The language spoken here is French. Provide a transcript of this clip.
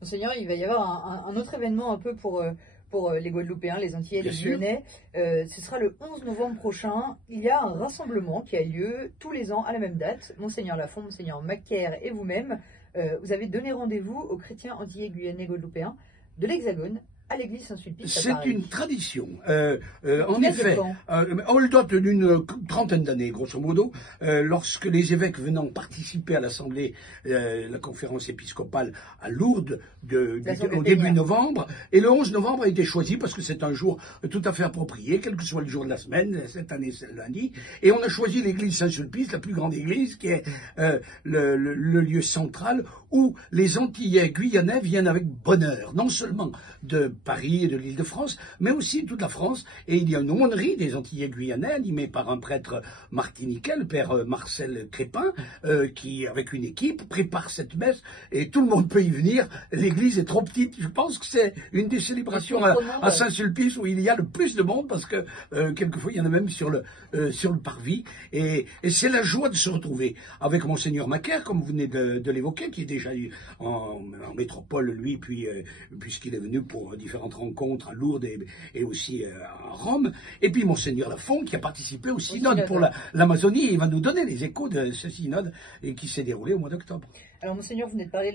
Monseigneur, il va y avoir un autre événement un peu pour les Guadeloupéens, les Antillais, les Guyanais. Ce sera le 11 novembre prochain. Il y a un rassemblement qui a lieu tous les ans à la même date. Monseigneur Lafond, Monseigneur Macaire et vous-même, vous avez donné rendez-vous aux chrétiens antillais, guyanais, guadeloupéens de l'Hexagone à l'église Saint-Sulpice. C'est une tradition. En effet, elle date d'une trentaine d'années, grosso modo, lorsque les évêques venant participer à l'assemblée, la conférence épiscopale à Lourdes au début novembre, et le 11 novembre a été choisi parce que c'est un jour tout à fait approprié, quel que soit le jour de la semaine. Cette année c'est le lundi, et on a choisi l'église Saint-Sulpice, la plus grande église, qui est le lieu central où les Antillais guyanais viennent avec bonheur, non seulement de Paris et de l'Île-de-France, mais aussi de toute la France. Et il y a une aumônerie des Antillais guyanais animée par un prêtre martiniquais, le père Marcel Crépin, qui, avec une équipe, prépare cette messe, et tout le monde peut y venir. L'église est trop petite. Je pense que c'est une des célébrations à Saint-Sulpice où il y a le plus de monde, parce que quelquefois il y en a même sur le parvis. Et c'est la joie de se retrouver avec Monseigneur Macaire, comme vous venez de l'évoquer, qui est déjà en métropole, lui, puisqu'il est venu pour différentes rencontres à Lourdes et aussi à Rome. Et puis Monseigneur Lafond, qui a participé au synode pour l'Amazonie. Il va nous donner les échos de ce synode qui s'est déroulé au mois d'octobre. Alors Monseigneur, vous venez de parler de la